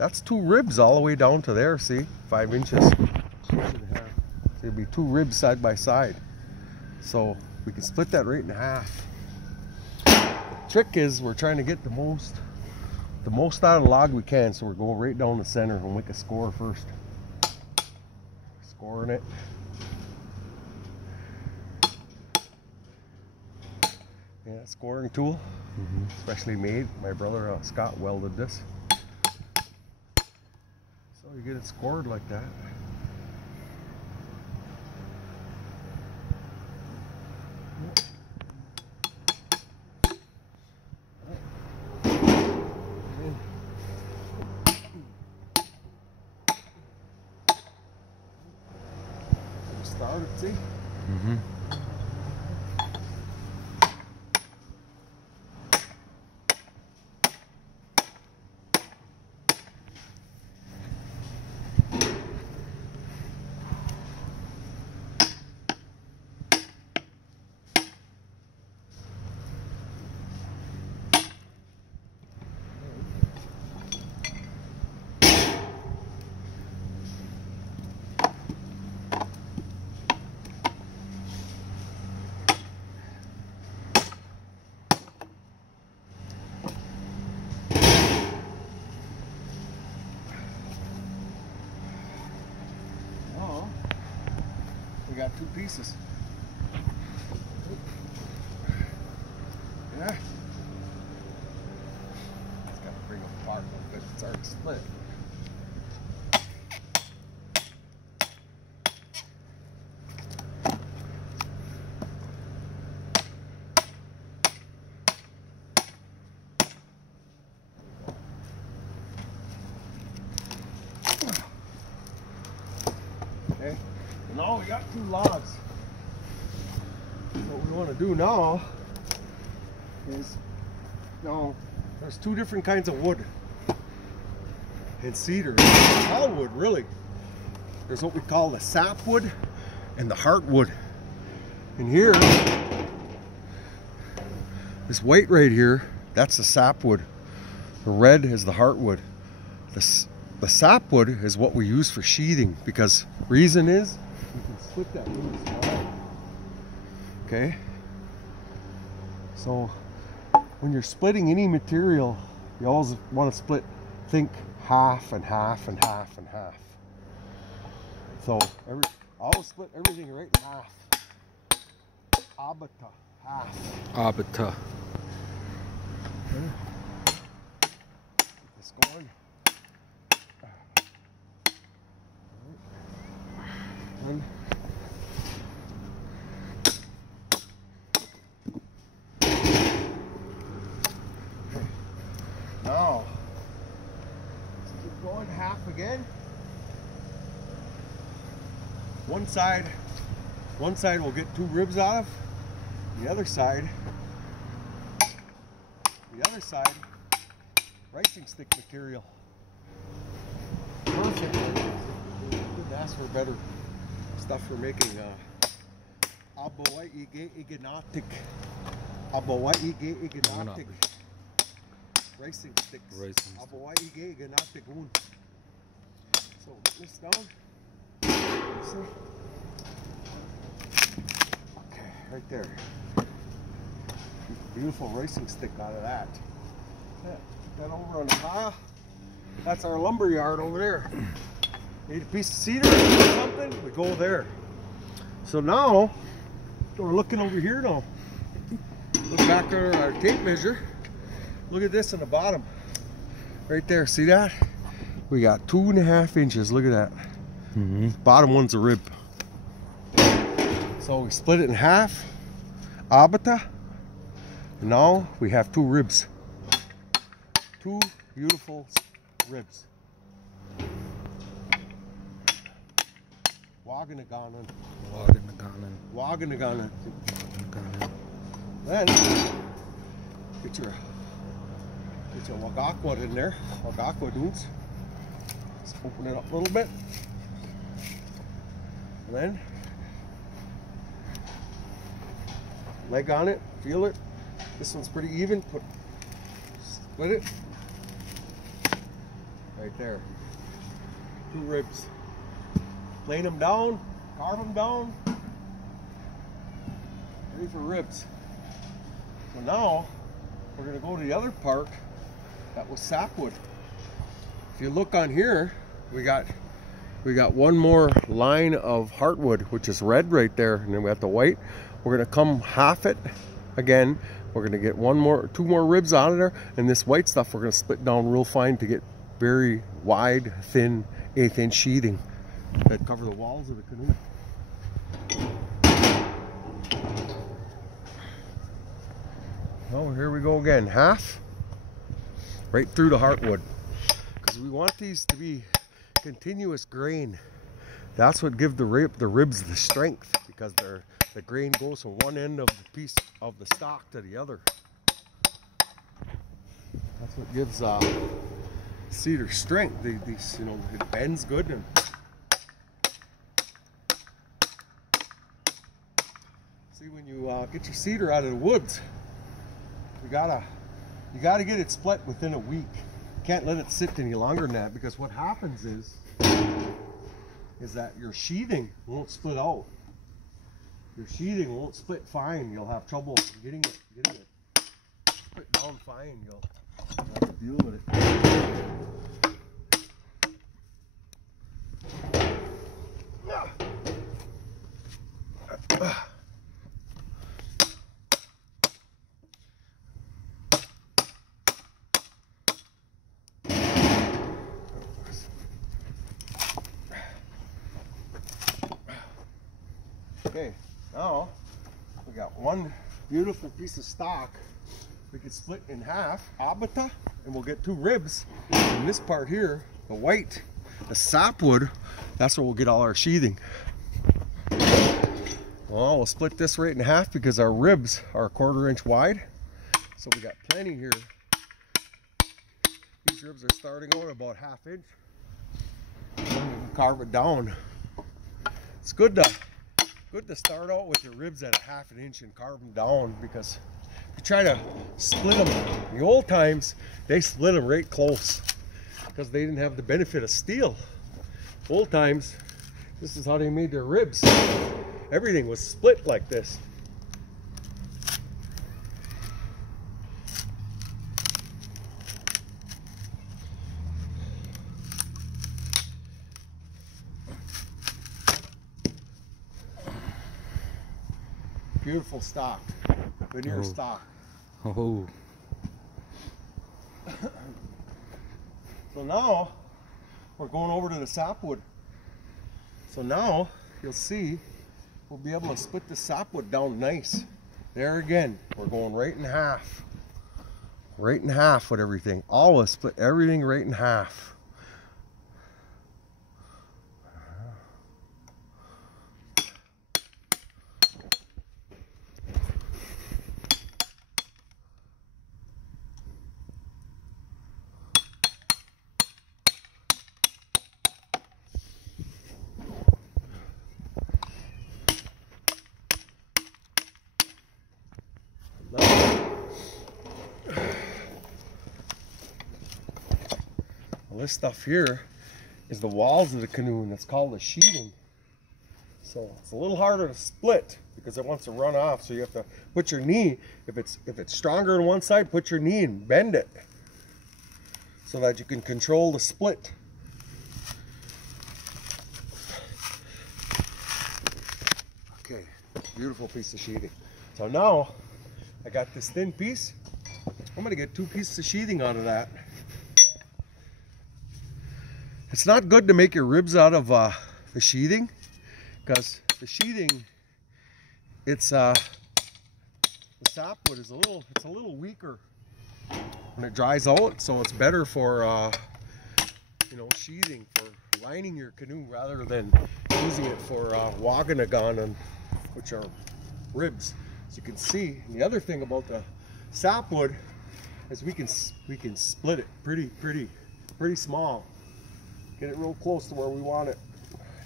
That's 2 ribs all the way down to there, see? 5 inches. So it'll be 2 ribs side by side. So we can split that right in half. The trick is we're trying to get the most out of the log we can, so we're going right down the center and make a score first. Scoring it. Yeah, scoring tool, specially made. My brother Scott welded this. So you get it scored like that. Start it, see? We got 2 pieces. Yeah. It's got to bring them apart a little bit. It's already split. Okay. Now we got 2 logs. What we want to do now is, there's 2 different kinds of wood and cedar. All wood, really. There's what we call the sapwood and the heartwood. And here, this white right here, that's the sapwood. The red is the heartwood. The sapwood is what we use for sheathing, because reason is you can split that really small. Okay, so when you're splitting any material, you always want to split, think half and half and half and half. So always split everything right in half. Abata, half. Abata. Okay. Get this going. And now let's keep going half again. One side we'll get 2 ribs out of. The other side, ricing stick material. Perfect. Couldn't ask for better stuff for making Abawai ignatic racing sticks. Abawai ignatic woon. So put this down. Okay, right there. Beautiful racing stick out of that. Yeah, put that over on the pile. That's our lumber yard over there. Need a piece of cedar or something, we go there. So now, we're looking over here now. Look back at our tape measure. Look at this on the bottom. Right there, see that? We got 2.5 inches, look at that. Bottom one's a rib. So we split it in half, abata, and now we have 2 ribs. 2 beautiful ribs. Waganaganan. Then get your wagakwa in there. Wagakwa dudes. Let's open it up a little bit. And then leg on it. Feel it. This one's pretty even. Split it. right there. 2 ribs. Plane them down, carve them down, ready for ribs. So now we're going to go to the other part that was sapwood. If you look on here, we got one more line of heartwood, which is red right there, and then we have the white. We're going to come half it again. We're going to get 2 more ribs out of there, and this white stuff we're going to split down real fine to get very wide, thin, 1/8 inch sheathing that cover the walls of the canoe. Well, here we go again. Half right through the heartwood, because we want these to be continuous grain. That's what gives the ribs the strength, because the grain goes from one end of the piece of the stock to the other. That's what gives cedar strength. These, you know, it bends good. And see, when you get your cedar out of the woods, you gotta get it split within a week. You can't let it sit any longer than that, because what happens is that your sheathing won't split out. Your sheathing won't split fine. You'll have trouble getting it split down fine. You'll have to deal with it. Okay, now we got one beautiful piece of stock we could split in half, abata, and we'll get 2 ribs. And this part here, the white, the sapwood, that's where we'll get all our sheathing. Well, we'll split this right in half because our ribs are 1/4 inch wide. So we got plenty here. These ribs are starting out about 1/2 inch. And we can carve it down. It's good to start out with your ribs at 1/2 inch and carve them down, because if you try to split them, in the old times, they split them right close because they didn't have the benefit of steel. Old times, this is how they made their ribs. Everything was split like this. Beautiful stock, veneer stock. Oh. So now we're going over to the sapwood. So now you'll see we'll be able to split the sapwood down nice. There again, we're going right in half. Right in half with everything. Always split everything right in half. Well, this stuff here is the walls of the canoe, and it's called the sheathing. So it's a little harder to split because it wants to run off. So you have to put your knee, if it's stronger on one side, put your knee and bend it so that you can control the split. Okay, beautiful piece of sheathing. So now I got this thin piece. I'm going to get 2 pieces of sheathing out of that. It's not good to make your ribs out of the sheathing, because the sheathing, the sapwood is a little weaker when it dries out, so it's better for you know, sheathing, for lining your canoe rather than using it for waganagan, which are ribs. As you can see, and the other thing about the sapwood is we can split it pretty small. Get it real close to where we want it.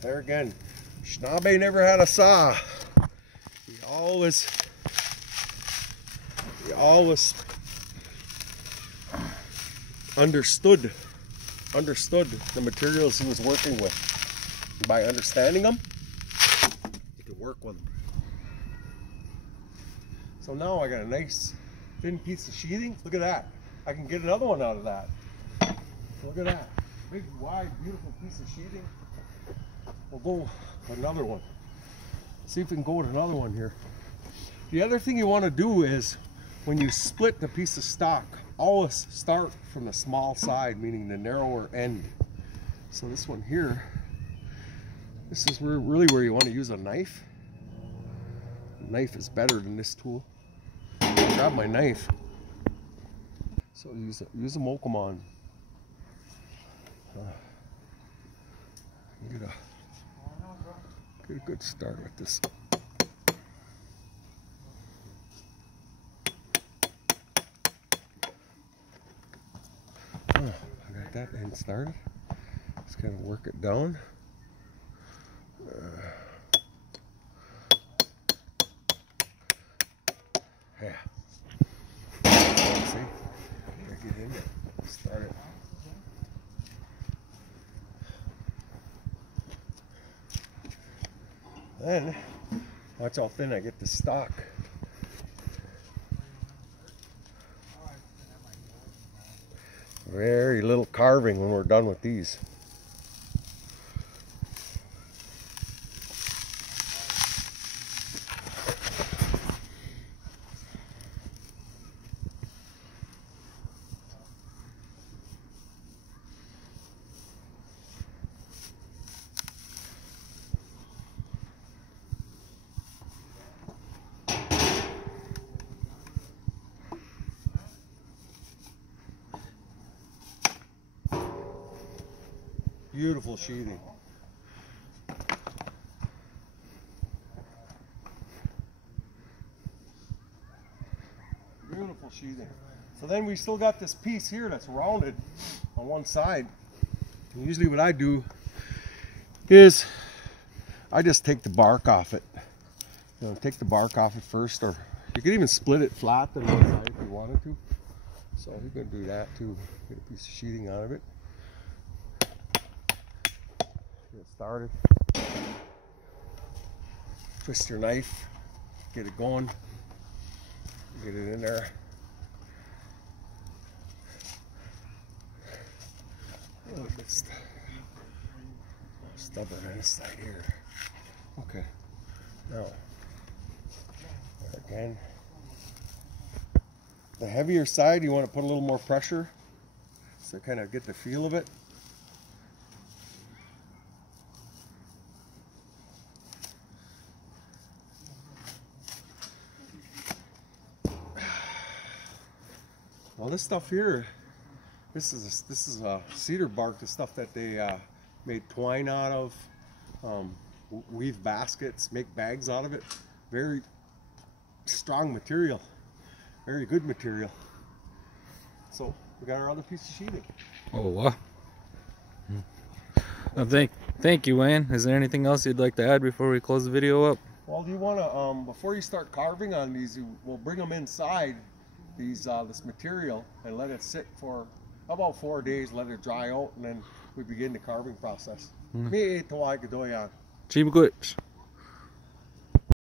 There again, Schnabe never had a saw. He always understood understood the materials he was working with. By understanding them, you can work with them. So now I got a nice thin piece of sheathing. Look at that. I can get another one out of that. Look at that. Big, wide, beautiful piece of sheathing. We'll go with another one. See if we can go with another one here. The other thing you want to do is when you split the piece of stock, always start from the small side, meaning the narrower end. So this one here, this is really where you want to use a knife. A knife is better than this tool. Grab my knife. So use a Mokomon. Get a good start with this. I got that end started. Just kind of work it down. Yeah. See? Get in there. Start it. Then, watch how thin I get the stock. Very little carving when we're done with these. Beautiful sheathing. Beautiful sheathing. So then we still got this piece here that's rounded on one side. And usually what I do is I just take the bark off it. You know, take the bark off it first, or you could even split it flat on one side if you wanted to. So we're going to do that too. Get a piece of sheathing out of it. Get started. Twist your knife, get it going, get it in there. A little bit stubborn on this side here. Okay, now again, the heavier side you want to put a little more pressure so kind of get the feel of it. Well, this stuff here, this is a cedar bark, the stuff that they made twine out of, weave baskets, make bags out of it. Very strong material, very good material. So we got our other piece of sheathing. Oh wow! Well, thank you, Wayne. Is there anything else you'd like to add before we close the video up? Well, do you want to before you start carving on these, we'll bring them inside these this material and let it sit for about 4 days, let it dry out, and then we begin the carving process. Mm. Me ito ay gadoyan. Chibuguch.